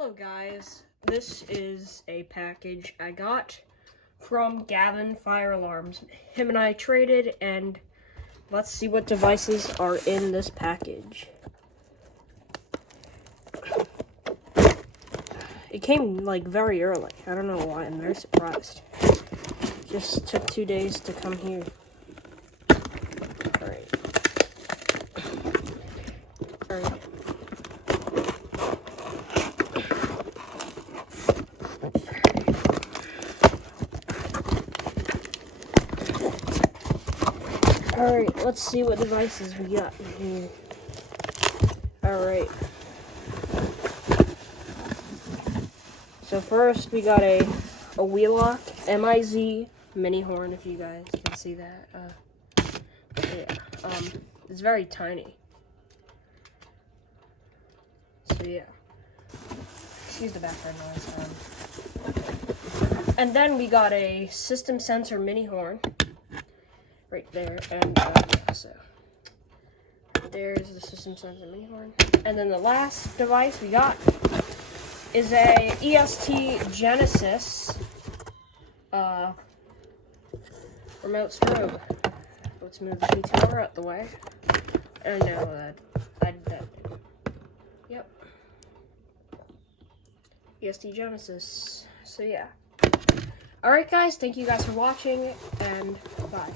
Hello guys, this is a package I got from Gavin Fire Alarms. Him and I traded, and let's see what devices are in this package. It came like very early. I don't know why, I'm very surprised. Just took 2 days to come here. Alright. Alright, let's see what devices we got in here. Alright. So first we got a Wheelock MIZ mini horn, if you guys can see that. It's very tiny. So yeah. Excuse the background noise. And then we got a system sensor mini horn. Right there, and so there's the system sensor mini horn. And then the last device we got is a EST Genesis remote strobe. Let's move the controller out the way. And now yep. EST Genesis. So yeah. Alright guys, thank you guys for watching, and bye.